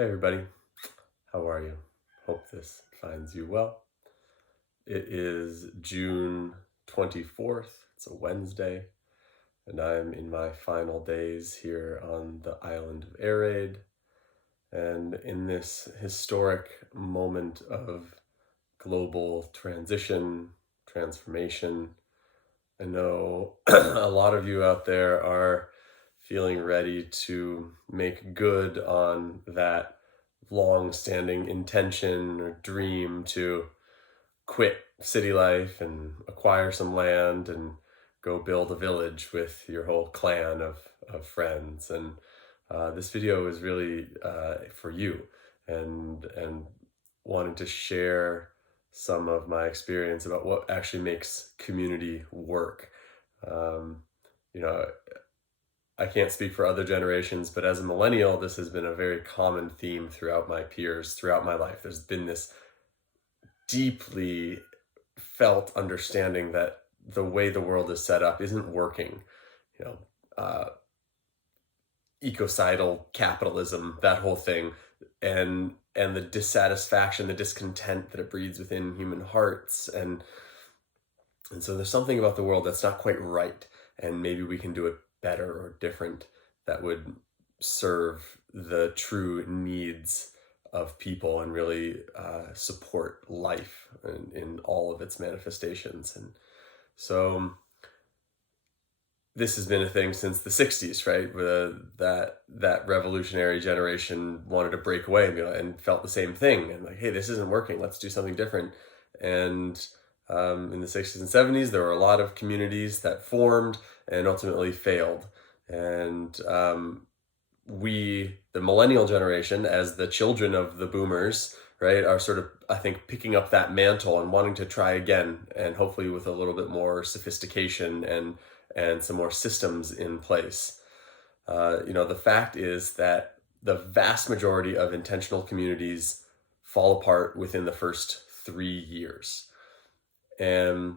Hey everybody, how are you? Hope this finds you well. It is June 24th, it's a Wednesday, and I'm in my final days here on the island of Erraid. And in this historic moment of global transition, transformation, I know a lot of you out there are feeling ready to make good on that long-standing intention or dream to quit city life and acquire some land and go build a village with your whole clan of friends. And this video is really for you and wanting to share some of my experience about what actually makes community work. You know, I can't speak for other generations, but as a millennial, this has been a very common theme throughout my peers, throughout my life. There's been this deeply felt understanding that the way the world is set up isn't working. You know, ecocidal capitalism, that whole thing, and the dissatisfaction, the discontent that it breeds within human hearts, and so there's something about the world that's not quite right, and maybe we can do it better or different that would serve the true needs of people and really support life in all of its manifestations. And so this has been a thing since the 60s, right? Where that revolutionary generation wanted to break away and felt the same thing and like, hey, this isn't working, let's do something different. And in the 60s and 70s, there were a lot of communities that formed and ultimately failed. And we, the millennial generation, as the children of the boomers, right, are sort of, I think, picking up that mantle and wanting to try again, and hopefully with a little bit more sophistication and some more systems in place. The fact is that the vast majority of intentional communities fall apart within the first 3 years. And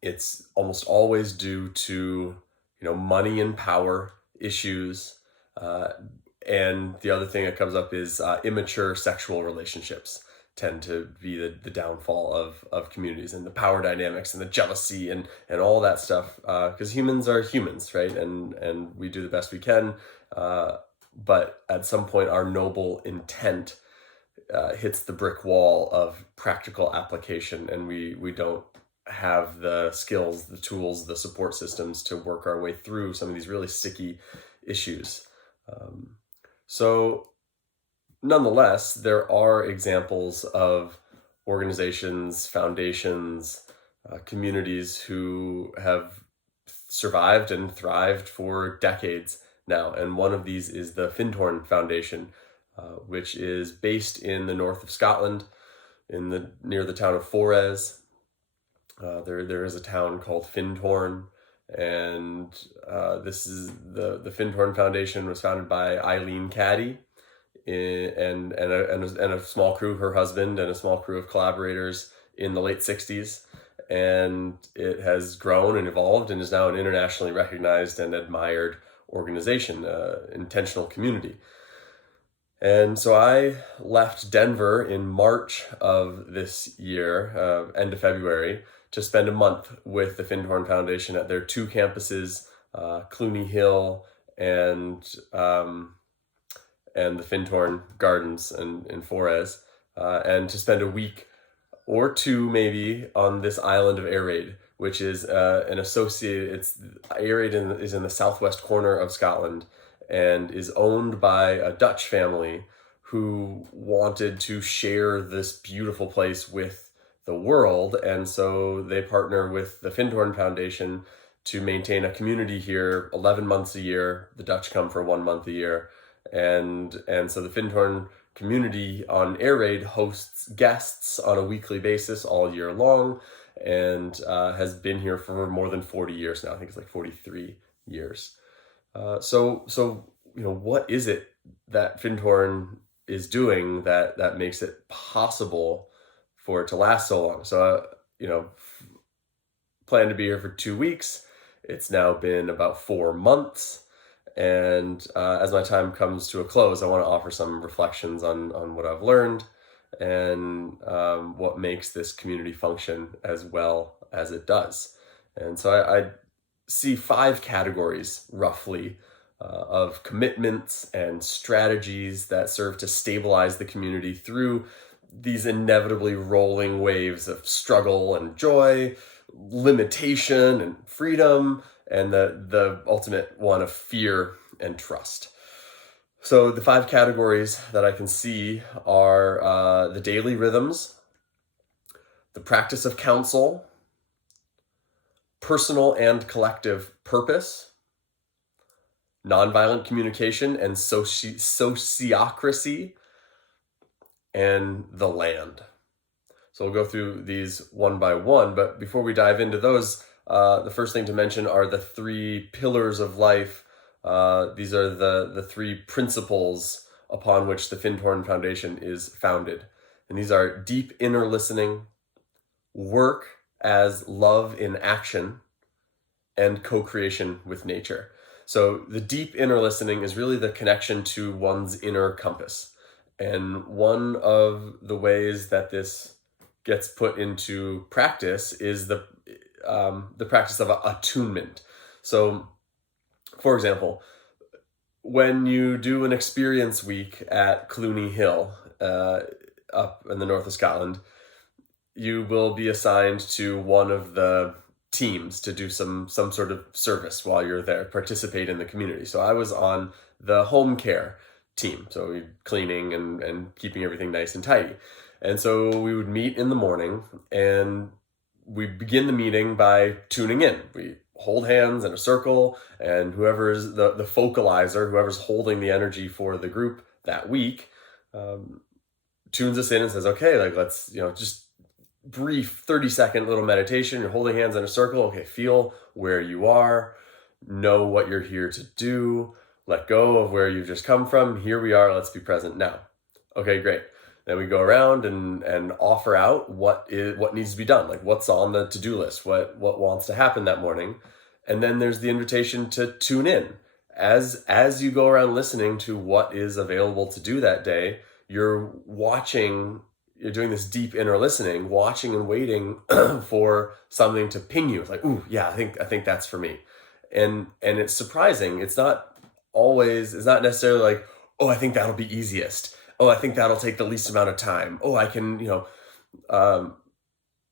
it's almost always due to, money and power issues. And the other thing that comes up is immature sexual relationships tend to be the downfall of communities, and the power dynamics and the jealousy and all that stuff. Because humans are humans, right? And we do the best we can. But at some point, our noble intent hits the brick wall of practical application, and we don't have the skills, the tools, the support systems to work our way through some of these really sticky issues. So nonetheless, there are examples of organizations, foundations, communities who have survived and thrived for decades now. And one of these is the Findhorn Foundation, which is based in the north of Scotland, near the town of Forres. There is a town called Fintorn, and this is the Findhorn Foundation was founded by Eileen Caddy and a small crew, her husband, and a small crew of collaborators in the late 60s. And it has grown and evolved and is now an internationally recognized and admired organization, intentional community. And so I left Denver in March of this year, end of February, to spend a month with the Findhorn Foundation at their 2 campuses, Clooney Hill and the Fintorn Gardens in Forres, and to spend a week or 2 maybe on this island of Erraid, which is an associated. Erraid is in the southwest corner of Scotland and is owned by a Dutch family who wanted to share this beautiful place with the world. And so they partner with the Findhorn Foundation to maintain a community here 11 months a year. The Dutch come for 1 month a year. And so the Findhorn community on Erraid hosts guests on a weekly basis all year long, and has been here for more than 40 years now. I think it's like 43 years. So what is it that Fintorn is doing that makes it possible for it to last so long? So, plan to be here for 2 weeks. It's now been about 4 months, And as my time comes to a close, I want to offer some reflections on what I've learned and what makes this community function as well as it does. And so I see 5 categories, roughly, of commitments and strategies that serve to stabilize the community through these inevitably rolling waves of struggle and joy, limitation and freedom, and the ultimate one of fear and trust. So the 5 categories that I can see are the daily rhythms, the practice of counsel, personal and collective purpose, nonviolent communication and sociocracy, and the land. So we'll go through these one by one, but before we dive into those, the first thing to mention are the 3 pillars of life. These are the 3 principles upon which the Fintorn Foundation is founded. And these are deep inner listening, work as love in action, and co-creation with nature. So the deep inner listening is really the connection to one's inner compass. And one of the ways that this gets put into practice is the practice of attunement. So, for example, when you do an experience week at Cluny Hill up in the north of Scotland, you will be assigned to one of the teams to do some sort of service while you're there, participate in the community. So I was on the home care team, so cleaning and keeping everything nice and tidy. And so we would meet in the morning, and we begin the meeting by tuning in. We hold hands in a circle, and whoever's the Focalizer, whoever's holding the energy for the group that week, tunes us in and says, okay, like let's, just brief 30-second little meditation. You're holding hands in a circle. Okay, feel where you are, know what you're here to do, let go of where you've just come from. Here we are, let's be present now. Okay, great. Then we go around and offer out what needs to be done, like what's on the to-do list, what wants to happen that morning. And then there's the invitation to tune in. As you go around listening to what is available to do that day, you're doing this deep inner listening, watching and waiting for something to ping you. It's like, ooh, yeah, I think that's for me. And it's surprising. It's not necessarily like, oh, I think that'll be easiest. Oh, I think that'll take the least amount of time. Oh, I can, there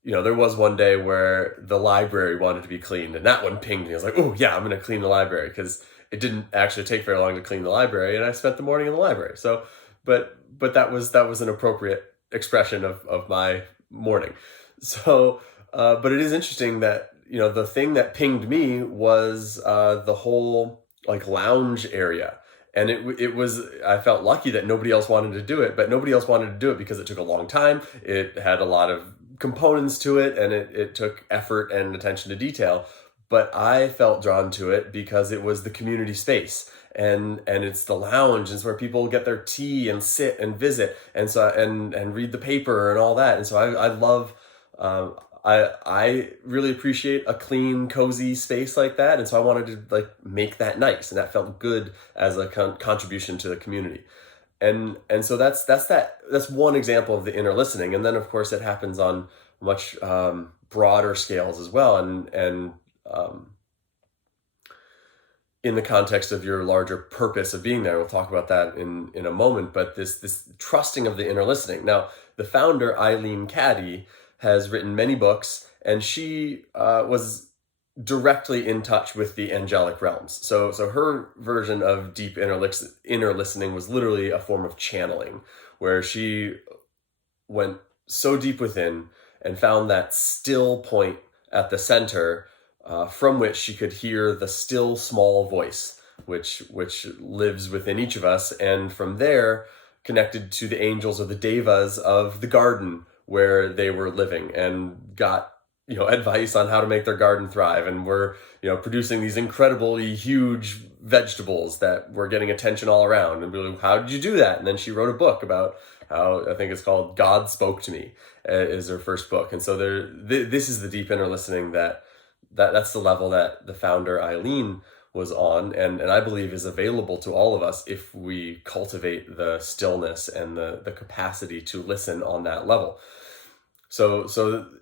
was one day where the library wanted to be cleaned, and that one pinged me. I was like, oh yeah, I'm going to clean the library, because it didn't actually take very long to clean the library, and I spent the morning in the library. So, but that was an appropriate expression of my morning. So, but it is interesting that, the thing that pinged me was the whole like lounge area. And it was, I felt lucky that nobody else wanted to do it, but nobody else wanted to do it because it took a long time. It had a lot of components to it, and it took effort and attention to detail. But I felt drawn to it because it was the community space, and it's the lounge, and it's where people get their tea and sit and visit, and so and read the paper and all that. And so I love, I really appreciate a clean, cozy space like that. And so I wanted to like make that nice, and that felt good as a contribution to the community. And so that's one example of the inner listening. And then of course it happens on much broader scales as well. And in the context of your larger purpose of being there, we'll talk about that in a moment. But this trusting of the inner listening. Now, the founder, Eileen Caddy, has written many books, and she was directly in touch with the angelic realms. So her version of deep inner listening was literally a form of channeling, where she went so deep within and found that still point at the center, from which she could hear the still small voice, which lives within each of us, and from there connected to the angels or the devas of the garden where they were living, and got advice on how to make their garden thrive, and were producing these incredibly huge vegetables that were getting attention all around. And really, how did you do that? And then she wrote a book about how, I think it's called God Spoke to Me, is her first book. And so this is the deep inner listening that's the level that the founder Eileen was on, and I believe is available to all of us if we cultivate the stillness and the capacity to listen on that level. So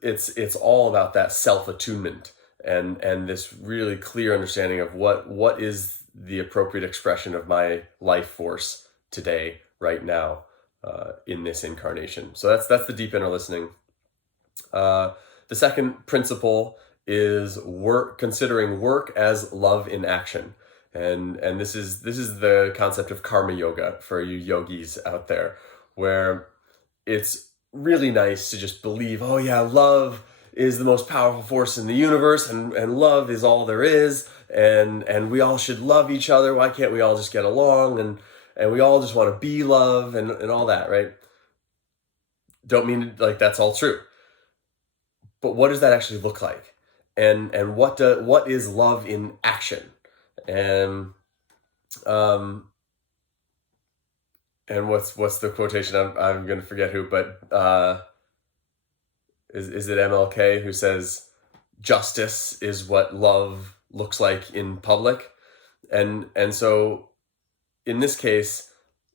it's all about that self-attunement and this really clear understanding of what is the appropriate expression of my life force today, right now, in this incarnation. So that's the deep inner listening. The second principle is considering work as love in action. And this is the concept of karma yoga for you yogis out there, where it's really nice to just believe, oh yeah, love is the most powerful force in the universe, and love is all there is, and we all should love each other. Why can't we all just get along, and we all just want to be love and all that, right? Don't mean like that's all true. But what does that actually look like? And what is love in action? And what's the quotation? I'm going to forget who, but is it MLK who says justice is what love looks like in public? And so in this case,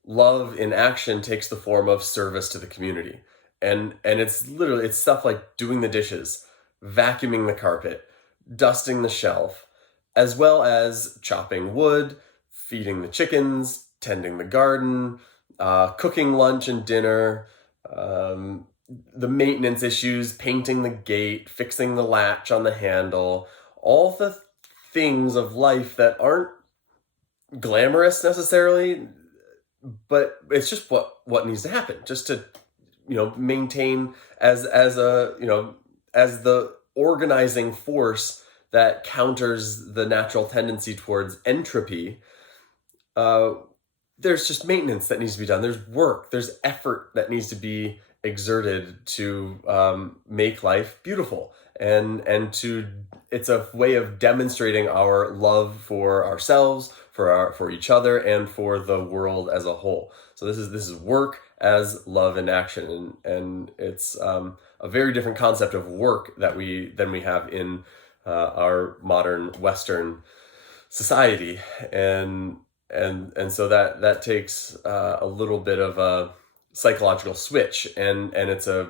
love in action takes the form of service to the community. And it's stuff like doing the dishes, vacuuming the carpet, dusting the shelf, as well as chopping wood, feeding the chickens, tending the garden, cooking lunch and dinner, the maintenance issues, painting the gate, fixing the latch on the handle, all the things of life that aren't glamorous necessarily, but it's just what needs to happen, just to maintain as the organizing force that counters the natural tendency towards entropy. There's just maintenance that needs to be done. There's work, there's effort that needs to be exerted to make life beautiful, and it's a way of demonstrating our love for ourselves, for each other, and for the world as a whole. So this is work as love in action, and it's a very different concept of work than we have in our modern Western society, and so that takes a little bit of a psychological switch, and it's a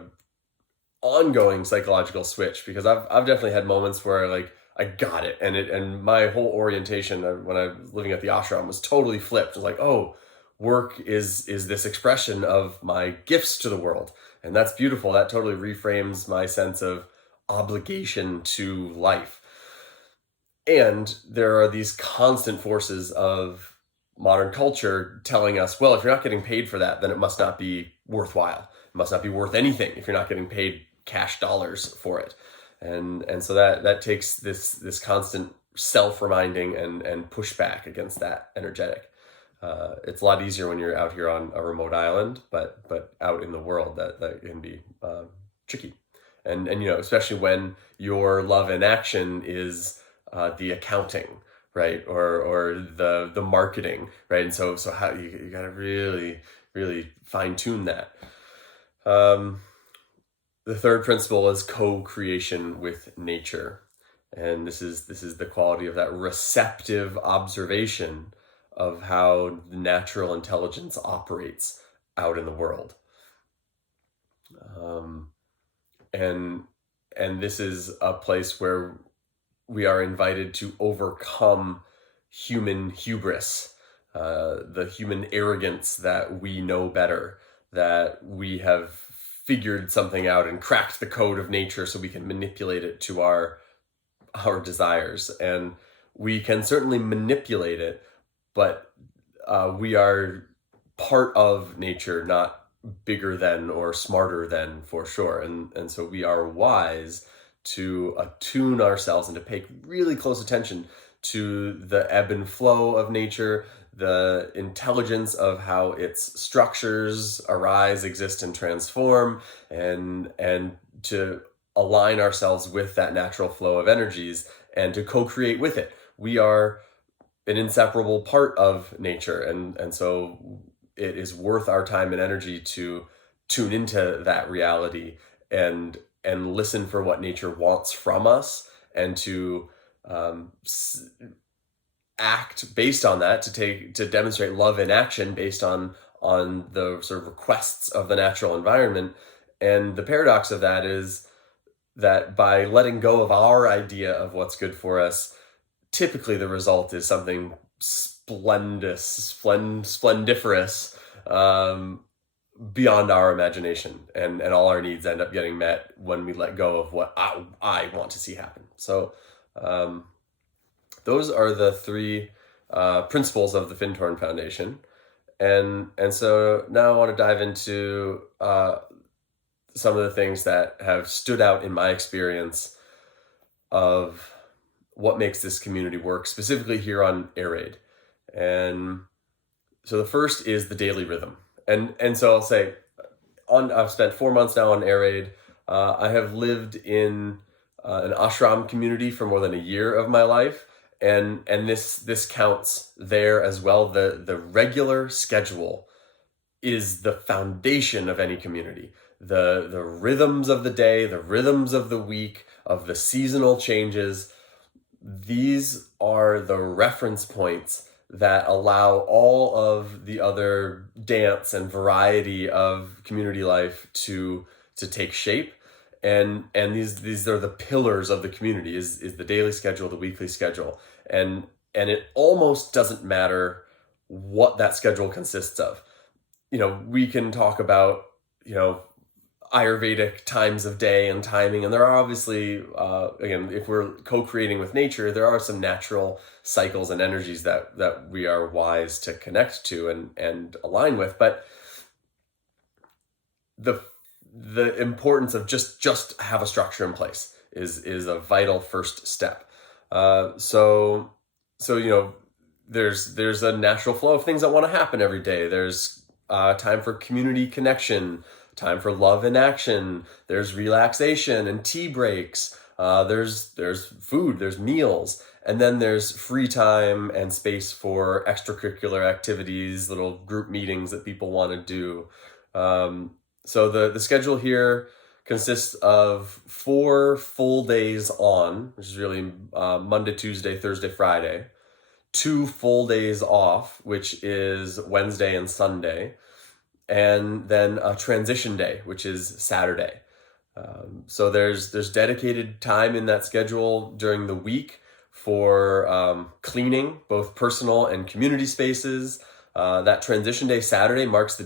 ongoing psychological switch, because I've definitely had moments where like I got it, and my whole orientation when I was living at the ashram was totally flipped. It was like, oh, work is this expression of my gifts to the world, and that's beautiful. That totally reframes my sense of obligation to life. And there are these constant forces of modern culture telling us, well, if you're not getting paid for that, then it must not be worthwhile. It must not be worth anything if you're not getting paid cash dollars for it. And so that takes this constant self-reminding and pushback against that energetic. It's a lot easier when you're out here on a remote island, but out in the world that can be tricky. And especially when your love in action is the accounting, right, or the marketing, right, and so how you got to really fine tune that. The third principle is co-creation with nature, and this is the quality of that receptive observation of how natural intelligence operates out in the world. And this is a place where we are invited to overcome human hubris, the human arrogance that we know better, that we have figured something out and cracked the code of nature so we can manipulate it to our desires. And we can certainly manipulate it, but we are part of nature, not bigger than or smarter than, for sure. And so we are wise to attune ourselves and to pay really close attention to the ebb and flow of nature, the intelligence of how its structures arise, exist, and transform, and to align ourselves with that natural flow of energies and to co-create with it. We are an inseparable part of nature, and so it is worth our time and energy to tune into that reality and listen for what nature wants from us, and to act based on that, to demonstrate love in action based on the sort of requests of the natural environment. And the paradox of that is that by letting go of our idea of what's good for us, typically the result is something splendiferous, beyond our imagination, and all our needs end up getting met when we let go of what I want to see happen. So those are the three principles of the Fintorn Foundation. And so now I want to dive into some of the things that have stood out in my experience of what makes this community work, specifically here on Erraid. And so the first is the daily rhythm. And so I'll say, I've spent 4 months now on Erraid. I have lived in an ashram community for more than a year of my life. And this counts there as well. The regular schedule is the foundation of any community. The rhythms of the day, the rhythms of the week, of the seasonal changes, these are the reference points that allow all of the other dance and variety of community life to take shape. And these are the pillars of the community, is the daily schedule, the weekly schedule. And it almost doesn't matter what that schedule consists of. We can talk about, Ayurvedic times of day and timing. And there are obviously, again, if we're co-creating with nature, there are some natural cycles and energies that we are wise to connect to and align with. But the importance of just have a structure in place is a vital first step. So there's a natural flow of things that want to happen every day. There's time for community connection, time for love in action. There's relaxation and tea breaks. There's food, there's meals, and then there's free time and space for extracurricular activities, little group meetings that people want to do. So the schedule here consists of 4 full days on, which is really Monday, Tuesday, Thursday, Friday. 2 full days off, which is Wednesday and Sunday. And then a transition day, which is Saturday. So there's dedicated time in that schedule during the week for cleaning, both personal and community spaces. That transition day, Saturday, marks the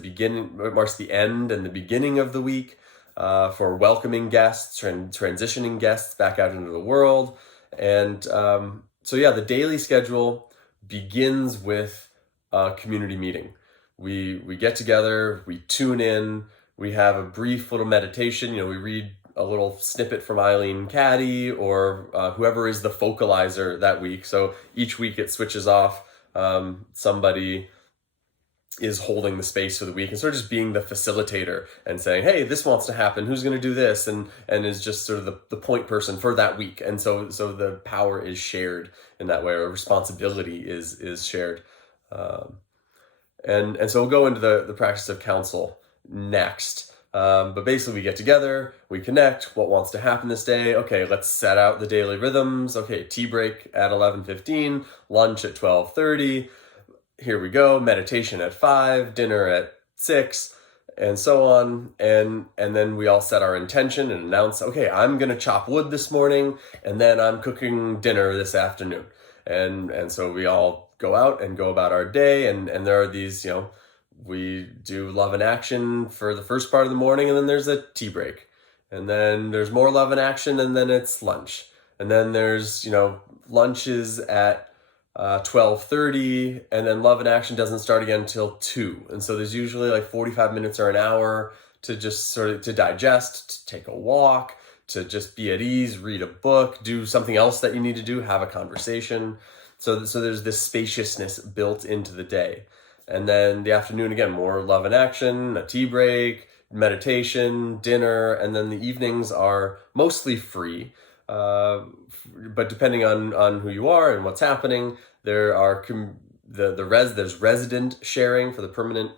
end and the beginning of the week for welcoming guests, transitioning guests back out into the world. And the daily schedule begins with a community meeting. We get together, we tune in, we have a brief little meditation. We read a little snippet from Eileen Caddy or whoever is the Focalizer that week. So each week it switches off. Somebody is holding the space for the week and sort of just being the facilitator and saying, hey, this wants to happen, who's going to do this, and is just sort of the point person for that week. And so the power is shared in that way, or responsibility is shared. And so we'll go into the practice of counsel next. But basically we get together, we connect, what wants to happen this day. Okay, let's set out the daily rhythms. Okay, tea break at 11:15, lunch at 12:30. Here we go, meditation at 5, dinner at 6, and so on. And then we all set our intention and announce, okay, I'm going to chop wood this morning, and then I'm cooking dinner this afternoon. And so we all go out and go about our day, and there are these, we do love and action for the first part of the morning, and then there's a tea break, and then there's more love and action, and then it's lunch, and then there's, lunches at 12:30, and then love and action doesn't start again until 2. And so there's usually like 45 minutes or an hour to just sort of to digest, to take a walk, to just be at ease, read a book, do something else that you need to do, have a conversation. So there's this spaciousness built into the day. And then the afternoon, again, more love and action, a tea break, meditation, dinner, and then the evenings are mostly free. But depending on who you are and what's happening, there are there's resident sharing for the permanent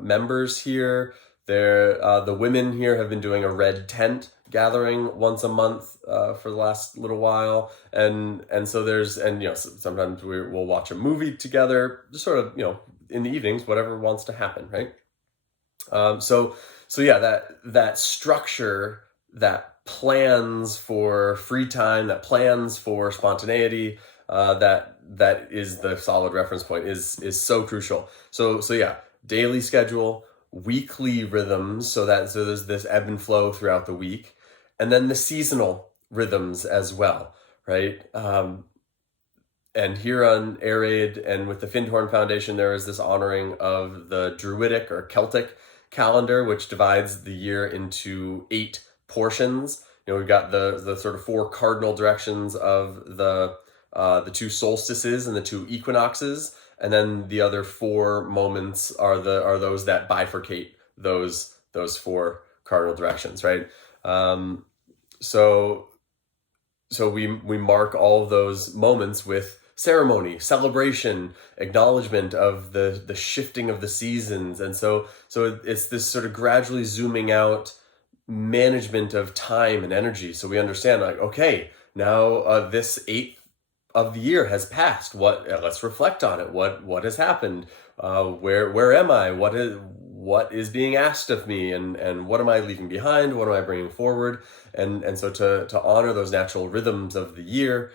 members here. The women here have been doing a red tent gathering once a month for the last little while, and so sometimes we'll watch a movie together, just sort of in the evenings, whatever wants to happen, right? So yeah, that structure that plans for free time, that plans for spontaneity, that is the solid reference point, is so crucial. So yeah, daily schedule, weekly rhythms, so there's this ebb and flow throughout the week, and then the seasonal rhythms as well, right? And here on Erraid and with the Findhorn Foundation, there is this honoring of the Druidic or Celtic calendar, which divides the year into 8 portions. We've got the sort of 4 cardinal directions of the 2 solstices and the 2 equinoxes, and then the other 4 moments are those that bifurcate those 4 cardinal directions, right? So we mark all of those moments with ceremony, celebration, acknowledgement of the shifting of the seasons. And so it's this sort of gradually zooming out management of time and energy. So we understand, like, okay, now this 8th of the year has passed. Let's reflect on it. What has happened? Where am I? What is being asked of me, and what am I leaving behind? What am I bringing forward? And so to honor those natural rhythms of the year,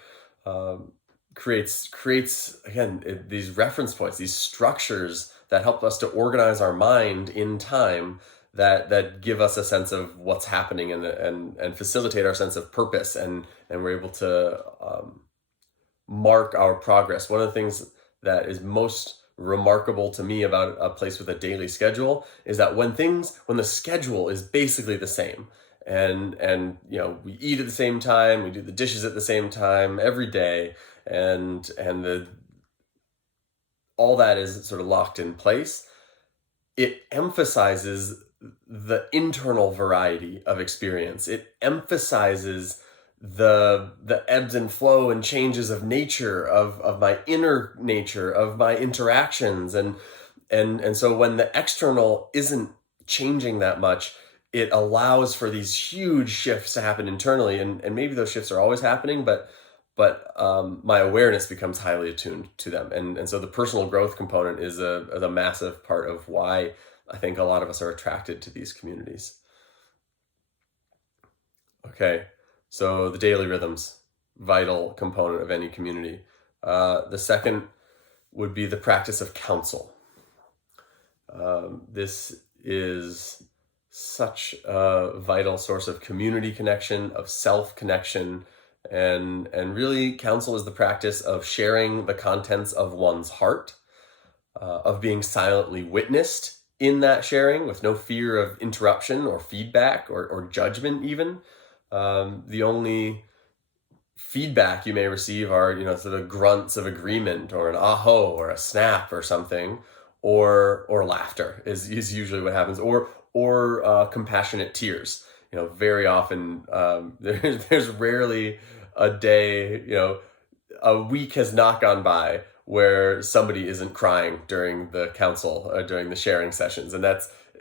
creates again these reference points, these structures that help us to organize our mind in time, that give us a sense of what's happening and facilitate our sense of purpose, and we're able to mark our progress. One of the things that is most remarkable to me about a place with a daily schedule is that when the schedule is basically the same, and we eat at the same time, we do the dishes at the same time every day, and all that is sort of locked in place, it emphasizes the internal variety of experience. It emphasizes the ebbs and flow and changes of nature, of my inner nature, of my interactions, and so when the external isn't changing that much, it allows for these huge shifts to happen internally, and maybe those shifts are always happening, but my awareness becomes highly attuned to them, and so the personal growth component is a massive part of why I think a lot of us are attracted to these communities. Okay, so the daily rhythms, vital component of any community. The second would be the practice of counsel. This is such a vital source of community connection, of self-connection, and really counsel is the practice of sharing the contents of one's heart, of being silently witnessed in that sharing with no fear of interruption or feedback or judgment even. The only feedback you may receive are, sort of grunts of agreement or an aho or a snap or something, or laughter is usually what happens, or compassionate tears. Very often there's rarely a day, a week has not gone by where somebody isn't crying during the counsel or during the sharing sessions. And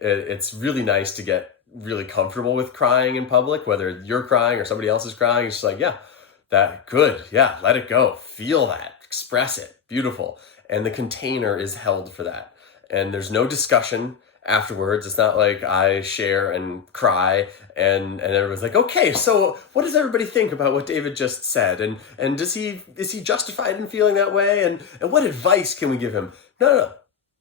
it's really nice to get really comfortable with crying in public, whether you're crying or somebody else is crying. It's just like, yeah, that good. Yeah, let it go. Feel that, express it. Beautiful. And the container is held for that. And there's no discussion afterwards. It's not like I share and cry and everyone's like, okay, so what does everybody think about what David just said? And is he justified in feeling that way? And what advice can we give him? No,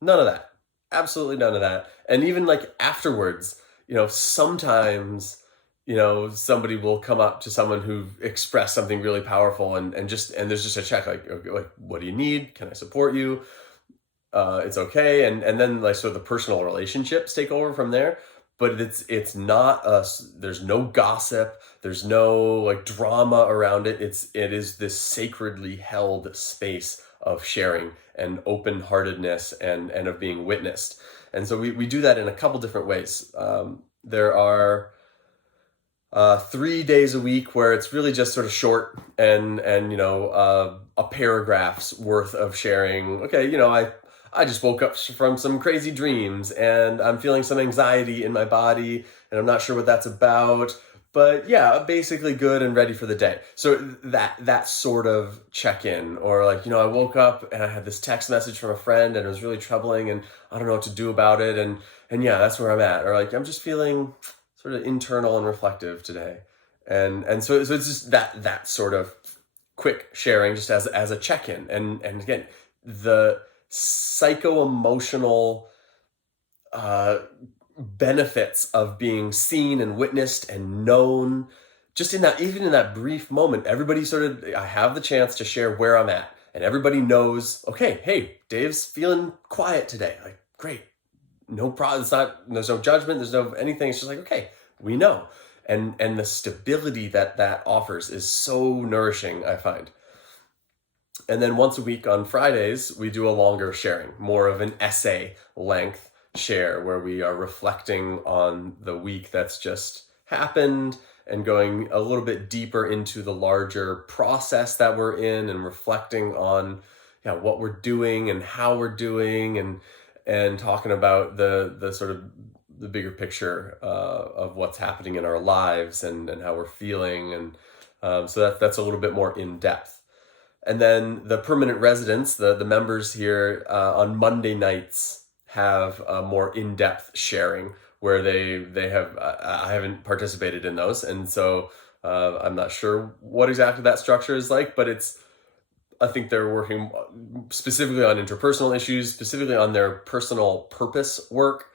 none of that. Absolutely none of that. And even like afterwards, sometimes, somebody will come up to someone who expressed something really powerful and there's just a check, like, what do you need? Can I support you? It's okay. And then like, so the personal relationships take over from there, but it's not us. There's no gossip. There's no like drama around it. It is this sacredly held space of sharing and open-heartedness and of being witnessed. And so we do that in a couple different ways. There are 3 days a week where it's really just sort of short and a paragraph's worth of sharing. Okay, I just woke up from some crazy dreams and I'm feeling some anxiety in my body and I'm not sure what that's about. But yeah, basically good and ready for the day. So that sort of check-in, or like, I woke up and I had this text message from a friend and it was really troubling and I don't know what to do about it. And yeah, that's where I'm at. Or like, I'm just feeling sort of internal and reflective today. And so it's just that sort of quick sharing just as a check-in. And again, the psycho-emotional benefits of being seen and witnessed and known, just even in that brief moment, I have the chance to share where I'm at, and everybody knows, okay, hey, Dave's feeling quiet today. Like, great, no problem. There's no judgment, there's no anything. It's just like, okay, we know. And the stability that offers is so nourishing, I find. And then once a week on Fridays, we do a longer sharing, more of an essay length share, where we are reflecting on the week that's just happened and going a little bit deeper into the larger process that we're in, and reflecting on what we're doing and how we're doing, and talking about the sort of the bigger picture of what's happening in our lives and how we're feeling. And so that's a little bit more in depth. And then the permanent residents, the members here on Monday nights have a more in-depth sharing, where they have, I haven't participated in those. And so I'm not sure what exactly that structure is like, but I think they're working specifically on interpersonal issues, specifically on their personal purpose work.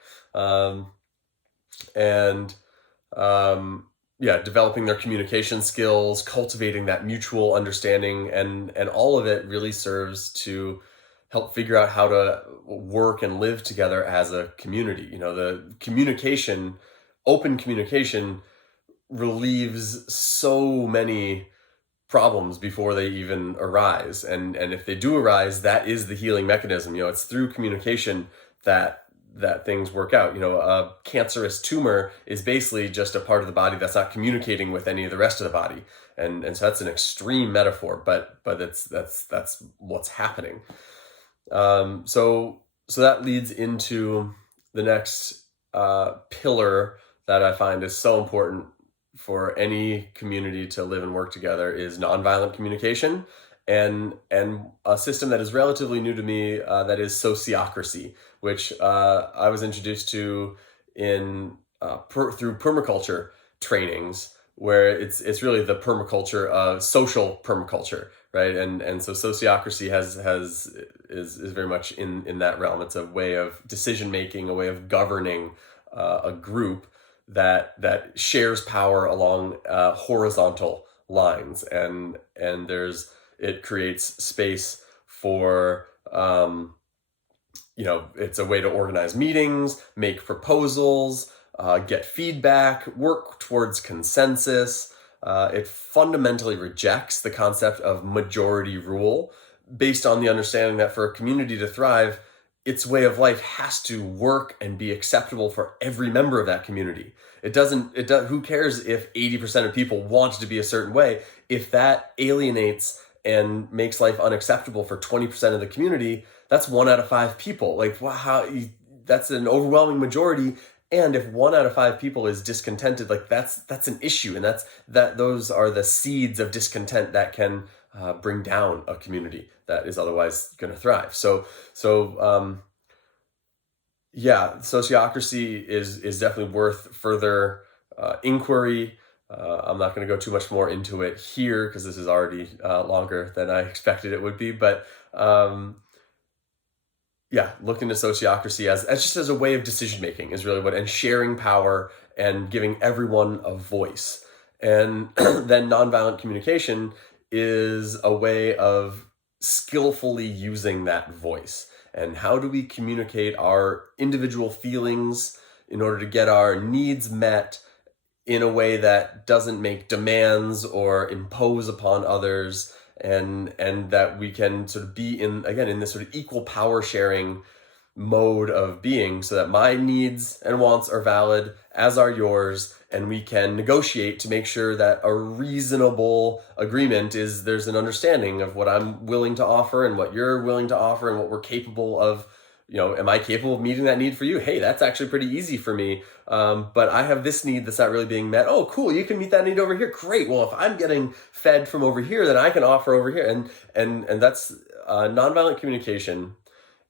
Developing their communication skills, cultivating that mutual understanding, and all of it really serves to help figure out how to work and live together as a community. The communication, open communication, relieves so many problems before they even arise. And if they do arise, that is the healing mechanism. It's through communication that things work out. A cancerous tumor is basically just a part of the body that's not communicating with any of the rest of the body. And so that's an extreme metaphor, but that's what's happening. So that leads into the next pillar that I find is so important for any community to live and work together, is nonviolent communication, and a system that is relatively new to me, that is sociocracy, which I was introduced to through permaculture trainings, where it's really the permaculture of social permaculture, right? And so sociocracy is very much in that realm. It's a way of decision making, a way of governing a group that shares power along horizontal lines, and it creates space for it's a way to organize meetings, make proposals, get feedback, work towards consensus. It fundamentally rejects the concept of majority rule, based on the understanding that for a community to thrive, its way of life has to work and be acceptable for every member of that community. Who cares if 80% of people want to be a certain way? If that alienates and makes life unacceptable for 20% of the community, that's 1 out of 5 people. Like, wow, that's an overwhelming majority. And if 1 out of 5 people is discontented, like that's an issue. And those are the seeds of discontent that can bring down a community that is otherwise going to thrive. So sociocracy is definitely worth further inquiry. I'm not going to go too much more into it here, because this is already longer than I expected it would be. But look into sociocracy as just as a way of decision making is really and sharing power and giving everyone a voice. And then nonviolent communication is a way of skillfully using that voice. And how do we communicate our individual feelings in order to get our needs met in a way that doesn't make demands or impose upon others, and that we can sort of be in this sort of equal power sharing mode of being, so that my needs and wants are valid, as are yours, and we can negotiate to make sure that a reasonable agreement there's an understanding of what I'm willing to offer and what you're willing to offer and what we're capable of am I capable of meeting that need for you? Hey, that's actually pretty easy for me. But I have this need that's not really being met. Oh, cool. You can meet that need over here. Great. Well, if I'm getting fed from over here, then I can offer over here. And that's nonviolent communication,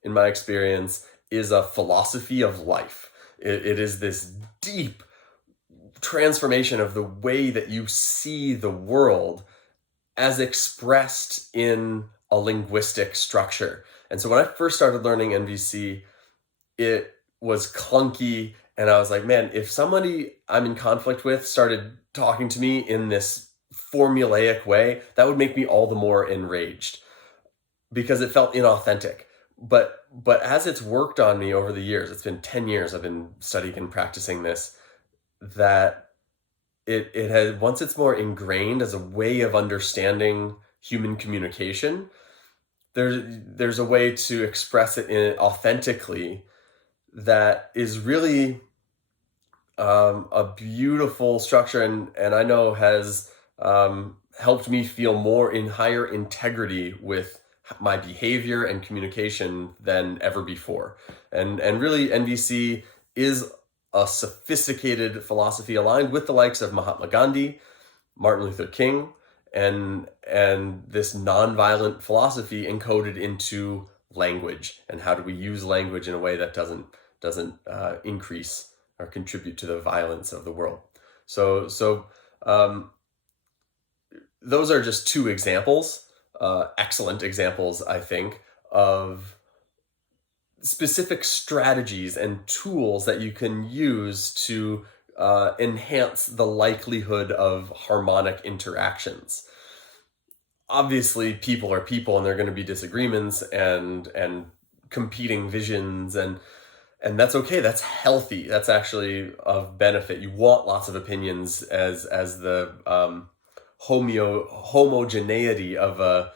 in my experience, is a philosophy of life. It is this deep transformation of the way that you see the world as expressed in a linguistic structure. And so when I first started learning NVC, it was clunky. And I was like, man, if somebody I'm in conflict with started talking to me in this formulaic way, that would make me all the more enraged because it felt inauthentic. But as it's worked on me over the years, it's been 10 years I've been studying and practicing this, that it has, once it's more ingrained as a way of understanding human communication, there's a way to express it authentically that is really a beautiful structure, and I know has helped me feel more in higher integrity with my behavior and communication than ever before. And really NVC is a sophisticated philosophy aligned with the likes of Mahatma Gandhi, Martin Luther King, and this nonviolent philosophy encoded into language, and how do we use language in a way that doesn't increase or contribute to the violence of the world. So those are just two examples, excellent examples, I think, of specific strategies and tools that you can use to enhance the likelihood of harmonic interactions. Obviously, people are people, and there are going to be disagreements and competing visions, and that's okay. That's healthy. That's actually of benefit. You want lots of opinions as the homogeneity of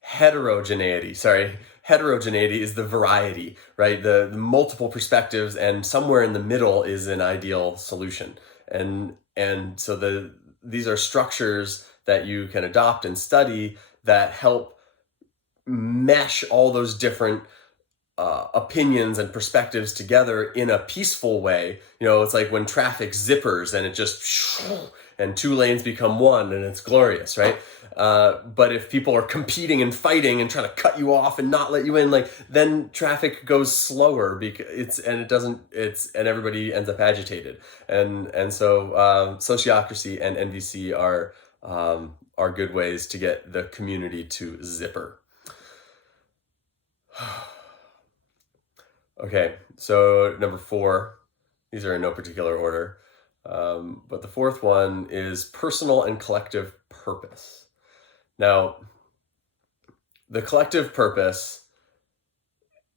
heterogeneity. Sorry. Heterogeneity is the variety, right? The multiple perspectives, and somewhere in the middle is an ideal solution. And so these are structures that you can adopt and study that help mesh all those different opinions and perspectives together in a peaceful way. It's like when traffic zippers and it just, and two lanes become one, and it's glorious, right? But if people are competing and fighting and trying to cut you off and not let you in, then traffic goes slower because and everybody ends up agitated. And so Sociocracy and NVC are good ways to get the community to zipper. Okay, so number 4, these are in no particular order, but the fourth one is personal and collective purpose. Now, the collective purpose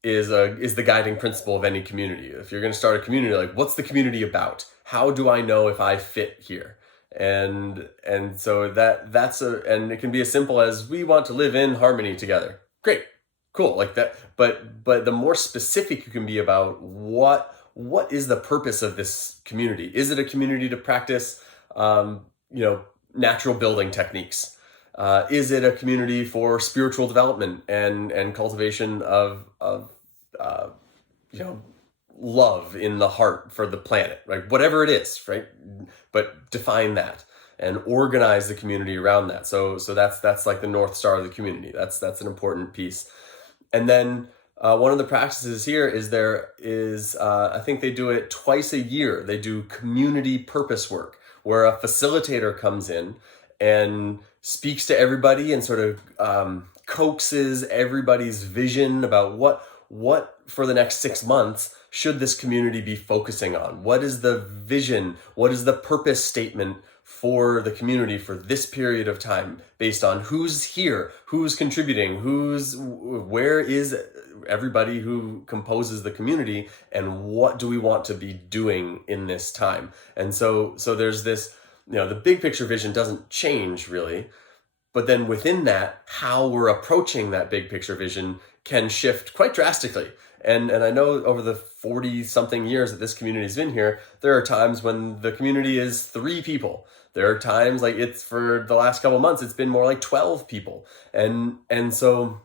is the guiding principle of any community. If you're going to start a community, what's the community about? How do I know if I fit here? And so and it can be as simple as, we want to live in harmony together. Great. Cool, like that. But the more specific you can be about what is the purpose of this community? Is it a community to practice, natural building techniques? Is it a community for spiritual development and cultivation of love in the heart for the planet, right? Whatever it is, right? But define that and organize the community around that. So that's like the North Star of the community. That's an important piece. And then one of the practices here is I think they do it twice a year. They do community purpose work, where a facilitator comes in and speaks to everybody and sort of coaxes everybody's vision about what for the next 6 months should this community be focusing on? What is the vision? What is the purpose statement for the community for this period of time, based on who's here, who's contributing, where is everybody who composes the community, and what do we want to be doing in this time? And so there's this, the big picture vision doesn't change really, but then within that, how we're approaching that big picture vision can shift quite drastically. And I know over the 40 something years that this community's been here, there are times when the community is 3 people. There are times, like it's for the last couple of months, it's been more like 12 people. And so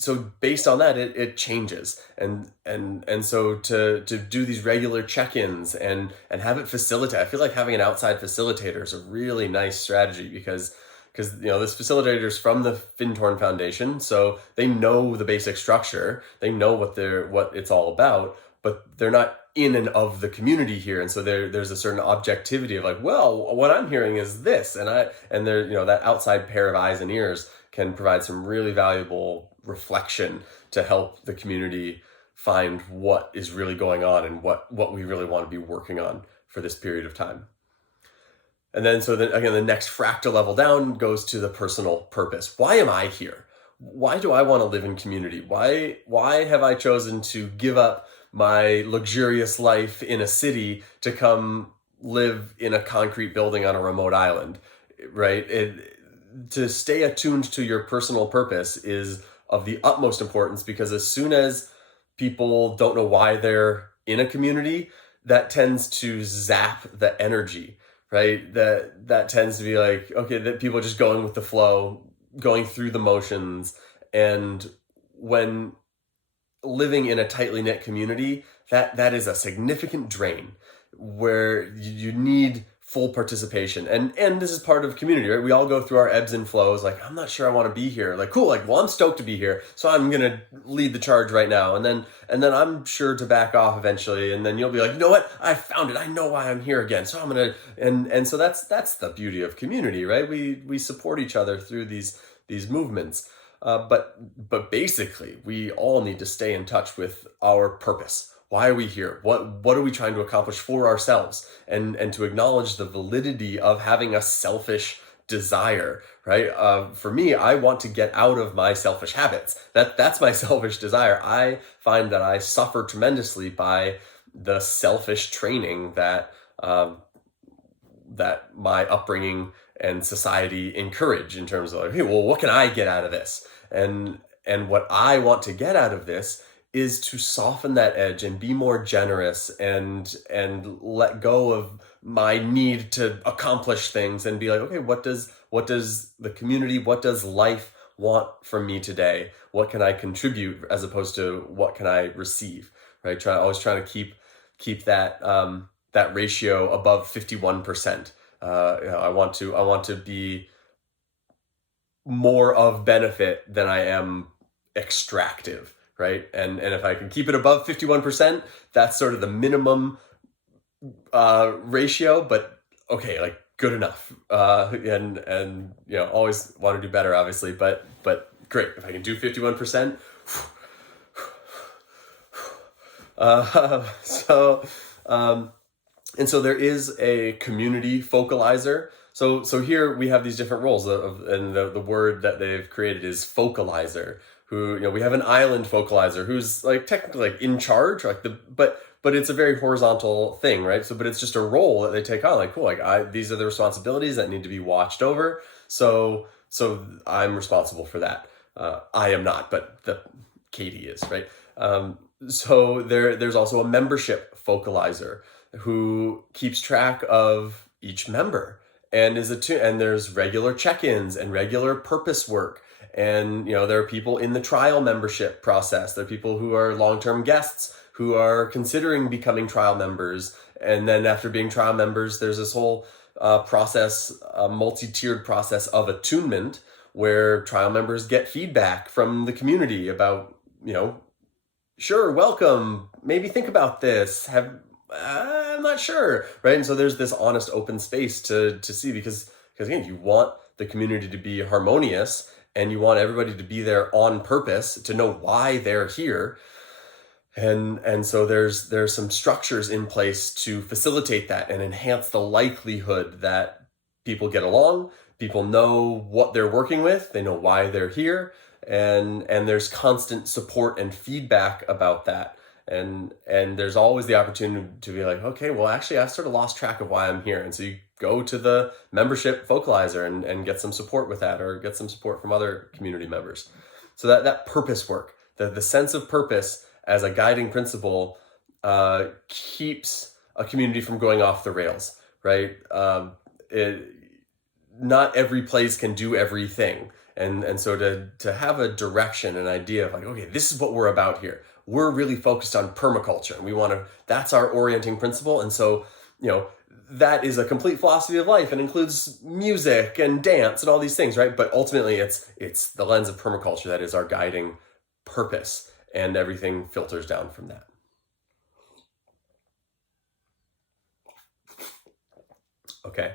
so based on that, it changes, and so to do these regular check-ins and have it facilitate. I feel like having an outside facilitator is a really nice strategy, because this facilitator is from the Fintorn Foundation, so they know the basic structure, they know what it's all about, but they're not in and of the community here, and so there's a certain objectivity of like, well, what I'm hearing is this, and that outside pair of eyes and ears can provide some really valuable reflection to help the community find what is really going on and what we really want to be working on for this period of time. And then, so then again, the next fractal level down goes to the personal purpose. Why am I here? Why do I want to live in community? Why have I chosen to give up my luxurious life in a city to come live in a concrete building on a remote island, right? To stay attuned to your personal purpose is of the utmost importance, because as soon as people don't know why they're in a community, that tends to zap the energy, right? That tends to be like, okay, that people are just going with the flow, going through the motions. And when living in a tightly knit community, that is a significant drain, where you need full participation. And this is part of community, right? We all go through our ebbs and flows. Like, I'm not sure I want to be here. Like, cool. Like, well, I'm stoked to be here, so I'm going to lead the charge right now. And then I'm sure to back off eventually. And then you'll be like, you know what? I found it. I know why I'm here again. So I'm going to, and so that's the beauty of community, right? We support each other through these movements. But basically, we all need to stay in touch with our purpose. Why are we here? What are we trying to accomplish for ourselves? And to acknowledge the validity of having a selfish desire, right? For me, I want to get out of my selfish habits. That's my selfish desire. I find that I suffer tremendously by the selfish training that my upbringing and society encourage, in terms of like, hey, well, what can I get out of this? And what I want to get out of this is to soften that edge and be more generous and let go of my need to accomplish things, and be like, okay, what does the community, what does life want from me today? What can I contribute, as opposed to what can I receive, right? Always trying to keep that that ratio above 51%. I want to be more of benefit than I am extractive, right? And if I can keep it above 51%, that's sort of the minimum ratio. But okay, like, good enough. And always want to do better, obviously. But great, if I can do 51%. And so there is a community focalizer. So here we have these different roles and the word that they've created is Focalizer, who, we have an island Focalizer who's like technically like in charge, like but it's a very horizontal thing, right? So, but it's just a role that they take on, like, cool, like these are the responsibilities that need to be watched over. So I'm responsible for that. I am not, but Katie is, right? So there's also a membership Focalizer who keeps track of each member, and and there's regular check-ins and regular purpose work. And, there are people in the trial membership process. There are people who are long-term guests who are considering becoming trial members. And then after being trial members, there's this whole process, a multi-tiered process of attunement, where trial members get feedback from the community about, sure, welcome, maybe think about this, I'm not sure, right? And so there's this honest, open space to see, because again, you want the community to be harmonious, and you want everybody to be there on purpose, to know why they're here. And so there's some structures in place to facilitate that and enhance the likelihood that people get along, people know what they're working with, they know why they're here, and there's constant support and feedback about that. And there's always the opportunity to be like, okay, well, actually, I sort of lost track of why I'm here. And so you go to the membership Focalizer and get some support with that, or get some support from other community members. So that purpose work, the sense of purpose as a guiding principle, keeps a community from going off the rails, right? Not every place can do everything. And so to have a direction, an idea of like, okay, this is what we're about here. We're really focused on permaculture, and we want to, that's our orienting principle. And so, that is a complete philosophy of life and includes music and dance and all these things, right? But ultimately it's the lens of permaculture that is our guiding purpose, and everything filters down from that. Okay.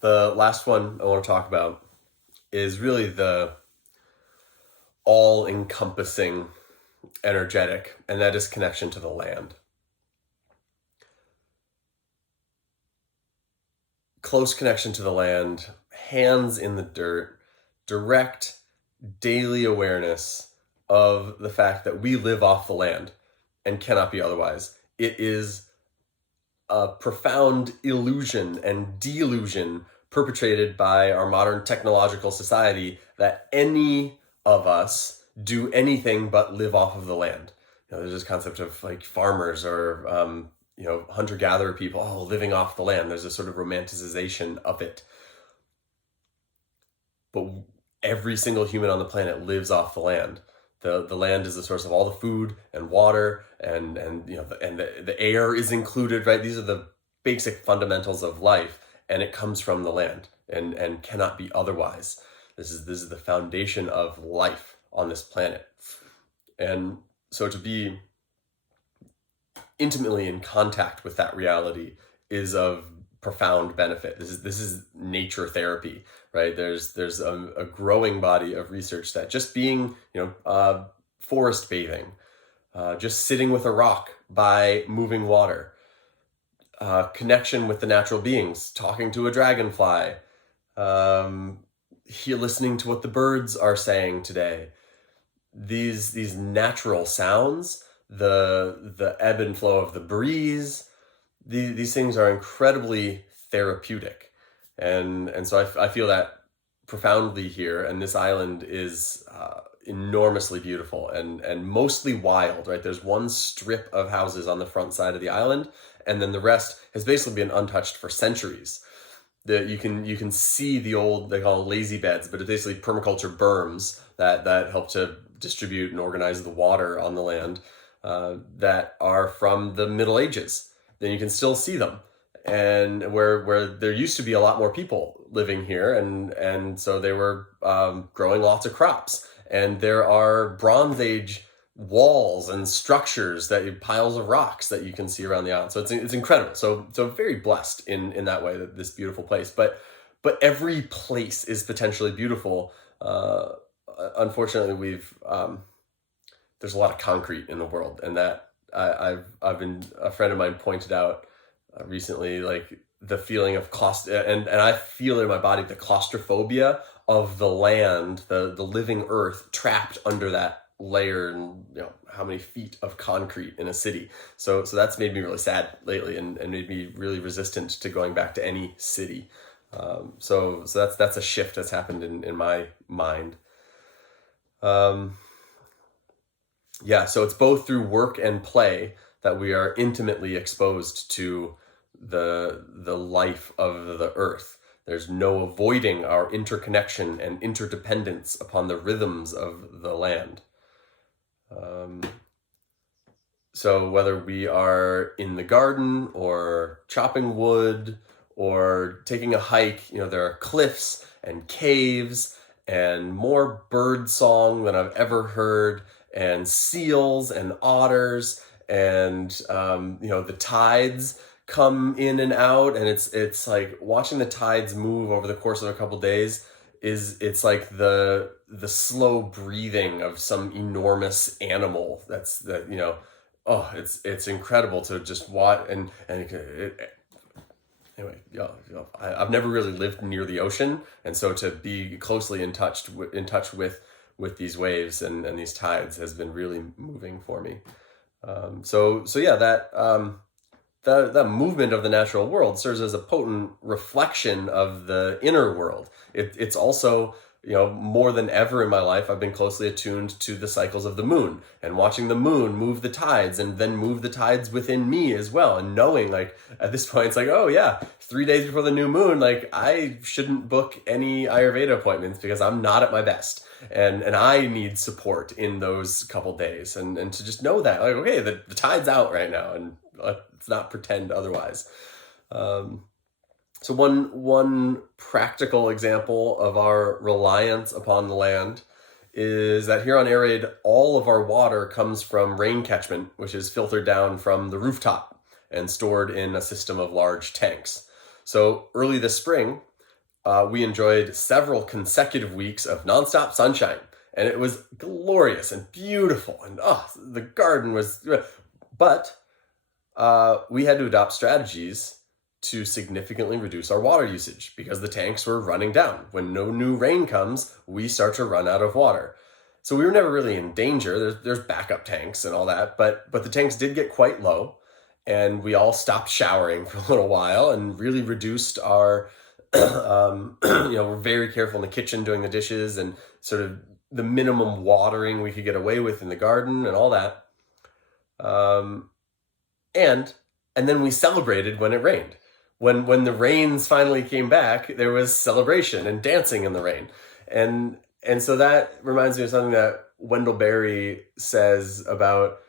The last one I want to talk about is really the all-encompassing energetic, and that is connection to the land. Close connection to the land, hands in the dirt, direct daily awareness of the fact that we live off the land and cannot be otherwise. It is a profound illusion and delusion perpetrated by our modern technological society that any of us do anything but live off of the land. There's this concept of like farmers or hunter-gatherer people, living off the land. There's a sort of romanticization of it. But every single human on the planet lives off the land. The land is the source of all the food and water, and the air is included, right? These are the basic fundamentals of life, and it comes from the land and cannot be otherwise. This is the foundation of life on this planet. And so to be intimately in contact with that reality is of profound benefit. This is nature therapy, right? There's a growing body of research that just being, forest bathing, just sitting with a rock by moving water, connection with the natural beings, talking to a dragonfly, listening to what the birds are saying today. These natural sounds, the ebb and flow of the breeze, these things are incredibly therapeutic, and so I feel that profoundly here. And this island is enormously beautiful and mostly wild, right? There's one strip of houses on the front side of the island, and then the rest has basically been untouched for centuries. You can see the old, they call them lazy beds, but it's basically permaculture berms that help to distribute and organize the water on the land, that are from the Middle Ages. Then you can still see them, and where there used to be a lot more people living here, and so they were growing lots of crops, and there are Bronze Age walls and structures, piles of rocks that you can see around the island. So it's incredible. So very blessed in that way, that this beautiful place. But every place is potentially beautiful. Unfortunately, there's a lot of concrete in the world, and that I've been, a friend of mine pointed out recently, like the feeling of and I feel it in my body, the claustrophobia of the land, the living earth trapped under that layer, and how many feet of concrete in a city. So that's made me really sad lately, and made me really resistant to going back to any city. So that's a shift that's happened in my mind. So it's both through work and play that we are intimately exposed to the life of the earth. There's no avoiding our interconnection and interdependence upon the rhythms of the land. So whether we are in the garden or chopping wood or taking a hike, there are cliffs and caves and more bird song than I've ever heard, and seals and otters, and the tides come in and out, and it's like watching the tides move over the course of a couple days it's like the slow breathing of some enormous animal. It's incredible to just watch. And anyway, I've never really lived near the ocean, and so to be closely in touch with these waves and these tides has been really moving for me. That movement of the natural world serves as a potent reflection of the inner world. It's also more than ever in my life, I've been closely attuned to the cycles of the moon and watching the moon move the tides and then move the tides within me as well. And knowing like at this point, it's like, oh yeah, 3 days before the new moon, like I shouldn't book any Ayurveda appointments because I'm not at my best. And I need support in those couple days. And to just know that, like, okay, the tide's out right now and let's not pretend otherwise. So one practical example of our reliance upon the land is that here on Erraid, all of our water comes from rain catchment, which is filtered down from the rooftop and stored in a system of large tanks. So early this spring, we enjoyed several consecutive weeks of nonstop sunshine, and it was glorious and beautiful, and the garden was, but we had to adopt strategies to significantly reduce our water usage because the tanks were running down. When no new rain comes, we start to run out of water. So we were never really in danger. There's backup tanks and all that, but the tanks did get quite low, and we all stopped showering for a little while and really reduced our, we're very careful in the kitchen doing the dishes and sort of the minimum watering we could get away with in the garden and all that. And then we celebrated when it rained. When the rains finally came back, there was celebration and dancing in the rain. And so that reminds me of something that Wendell Berry says about,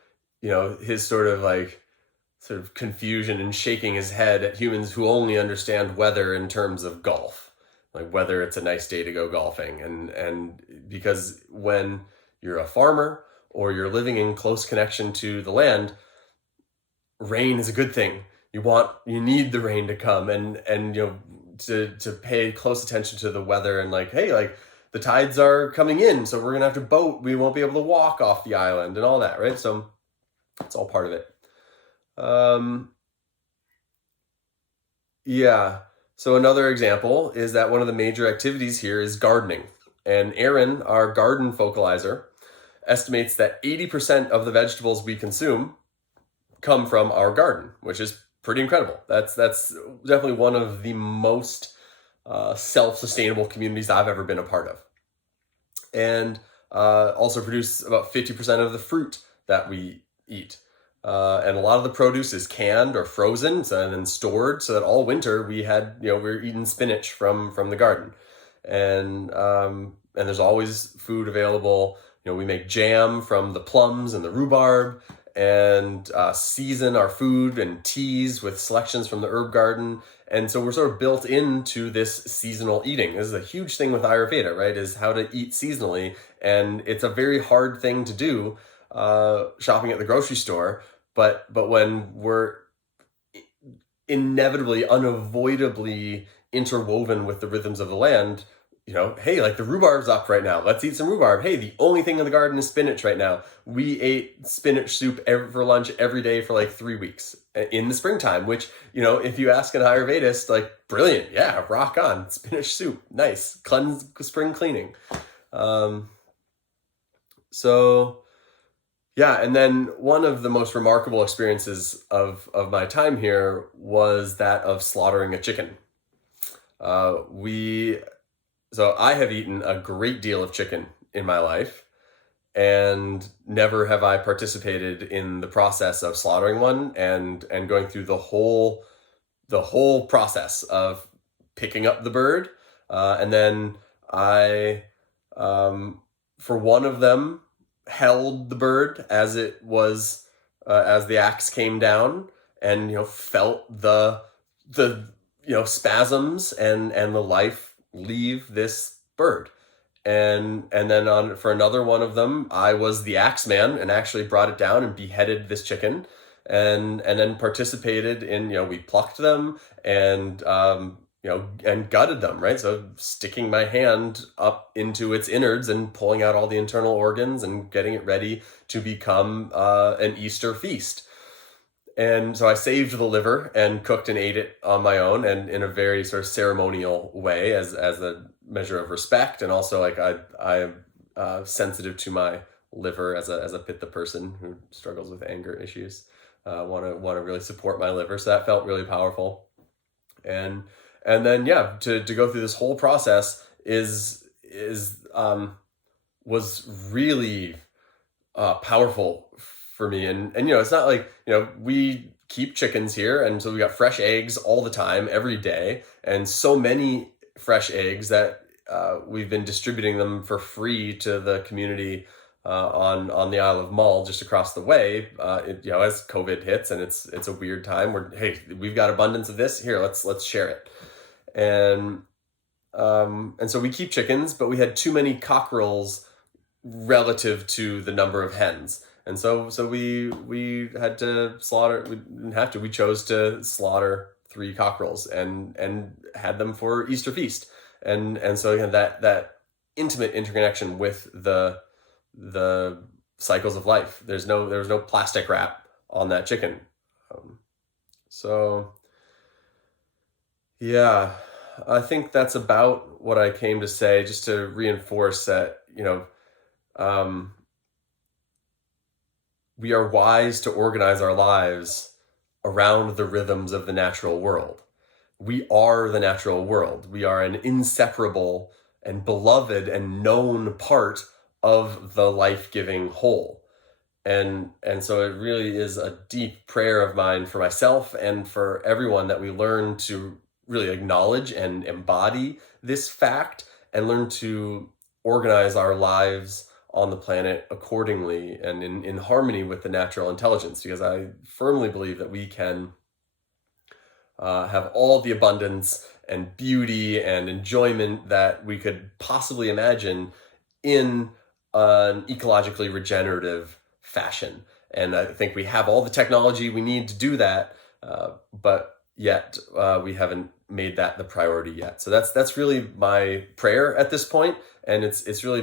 his sort of confusion and shaking his head at humans who only understand weather in terms of golf, like whether it's a nice day to go golfing. And because when you're a farmer or you're living in close connection to the land, rain is a good thing. You need the rain to come and to pay close attention to the weather and like, hey, like the tides are coming in, so we're gonna have to boat. We won't be able to walk off the island and all that, right? So it's all part of it. So another example is that one of the major activities here is gardening. And Aaron, our garden focalizer, estimates that 80% of the vegetables we consume come from our garden, which is pretty incredible. That's definitely one of the most self-sustainable communities I've ever been a part of. And also produce about 50% of the fruit that we eat. And a lot of the produce is canned or frozen and then stored so that all winter we were eating spinach from the garden. And there's always food available. We make jam from the plums and the rhubarb, and season our food and teas with selections from the herb garden. And so we're sort of built into this seasonal eating. This is a huge thing with Ayurveda, right? Is how to eat seasonally. And it's a very hard thing to do, shopping at the grocery store. But when we're inevitably, unavoidably interwoven with the rhythms of the land, hey, like the rhubarb's up right now. Let's eat some rhubarb. Hey, the only thing in the garden is spinach right now. We ate spinach soup for lunch every day for like 3 weeks in the springtime, which, if you ask an Ayurvedist, like, brilliant. Yeah, rock on. Spinach soup. Nice. Spring cleaning. And then one of the most remarkable experiences of my time here was that of slaughtering a chicken. So I have eaten a great deal of chicken in my life, and never have I participated in the process of slaughtering one and going through the whole process of picking up the bird. And then I, for one of them, held the bird as it was, as the axe came down, and, felt the spasms and the life leave this bird. And then for another one of them, I was the axe man and actually brought it down and beheaded this chicken, and then participated in, we plucked them and and gutted them, right? So sticking my hand up into its innards and pulling out all the internal organs and getting it ready to become an Easter feast. And so I saved the liver and cooked and ate it on my own, and in a very sort of ceremonial way as a measure of respect. And also, like, I am sensitive to my liver as a pitta person who struggles with anger issues. Want to really support my liver. So that felt really powerful. And then, to go through this whole process is was really powerful for me. And it's not like, we keep chickens here, and so we got fresh eggs all the time, every day, and so many fresh eggs that we've been distributing them for free to the community on the Isle of Mull, just across the way. As COVID hits, and it's a weird time where, hey, we've got abundance of this here. Let's share it. And so we keep chickens, but we had too many cockerels relative to the number of hens. And so we had to slaughter. We didn't have to. We chose to slaughter 3 cockerels and had them for Easter feast. And so that intimate interconnection with the cycles of life. There was no plastic wrap on that chicken. Yeah, I think that's about what I came to say, just to reinforce that, we are wise to organize our lives around the rhythms of the natural world. We are the natural world. We are an inseparable and beloved and known part of the life-giving whole. And so it really is a deep prayer of mine for myself and for everyone that we learn to really acknowledge and embody this fact, and learn to organize our lives on the planet accordingly and in harmony with the natural intelligence, because I firmly believe that we can have all the abundance and beauty and enjoyment that we could possibly imagine in an ecologically regenerative fashion. And I think we have all the technology we need to do that, but yet we haven't made that the priority yet. So that's really my prayer at this point, and it's really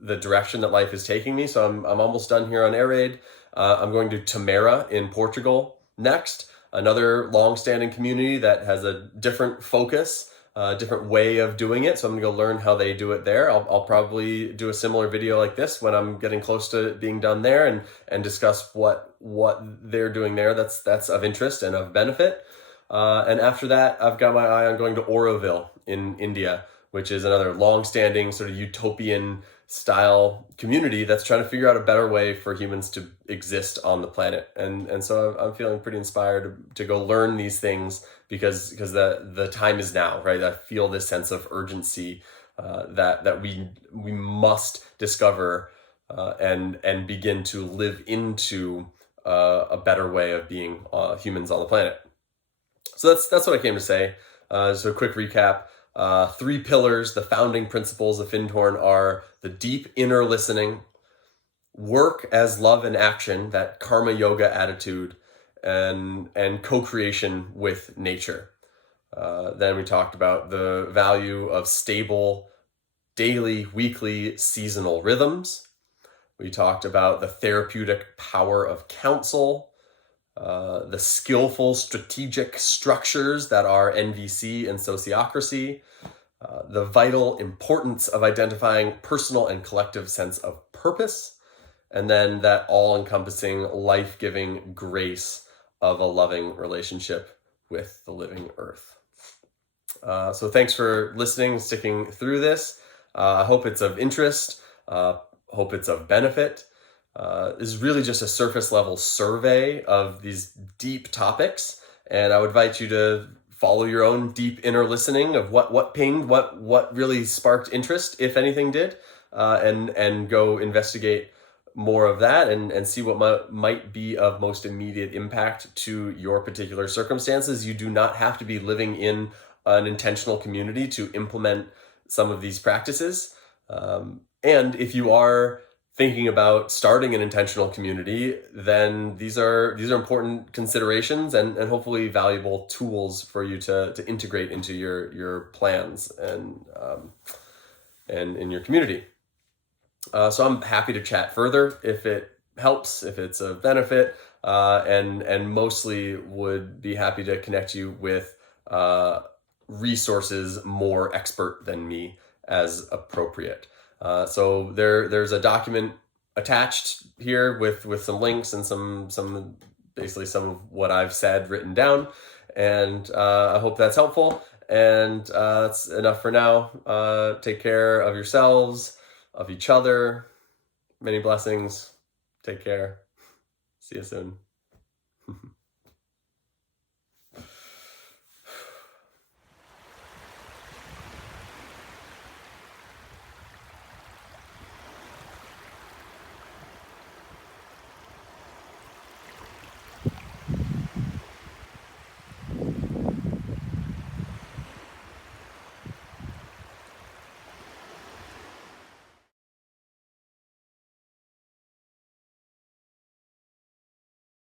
the direction that life is taking me. So I'm almost done here on Erraid. I'm going to Tamera in Portugal next, another long-standing community that has a different focus, a different way of doing it. So I'm going to go learn how they do it there. I'll probably do a similar video like this when I'm getting close to being done there, and discuss what they're doing there that's of interest and of benefit. And after that, I've got my eye on going to Auroville in India, which is another long-standing sort of utopian style community that's trying to figure out a better way for humans to exist on the planet. And so I'm feeling pretty inspired to go learn these things, because the time is now, right? I feel this sense of urgency that we must discover and begin to live into a better way of being humans on the planet. So that's what I came to say. So a quick recap. 3 pillars, the founding principles of Findhorn, are the deep inner listening, work as love and action, that karma yoga attitude, and co-creation with nature. Then we talked about the value of stable daily, weekly, seasonal rhythms. We talked about the therapeutic power of counsel, the skillful strategic structures that are NVC and Sociocracy, the vital importance of identifying personal and collective sense of purpose, and then that all-encompassing, life-giving grace of a loving relationship with the living earth. So thanks for listening, sticking through this. I hope it's of interest, hope it's of benefit. This is really just a surface level survey of these deep topics, and I would invite you to follow your own deep inner listening of what pinged, what really sparked interest, if anything did, and go investigate more of that and see what might be of most immediate impact to your particular circumstances. You do not have to be living in an intentional community to implement some of these practices. And if you are thinking about starting an intentional community, then these are important considerations and hopefully valuable tools for you to integrate into your plans and in your community. So I'm happy to chat further if it helps, if it's a benefit, and mostly would be happy to connect you with resources more expert than me as appropriate. So there's a document attached here with some links and some of what I've said written down, and I hope that's helpful. And that's enough for now. Take care of yourselves, of each other. Many blessings. Take care. See you soon.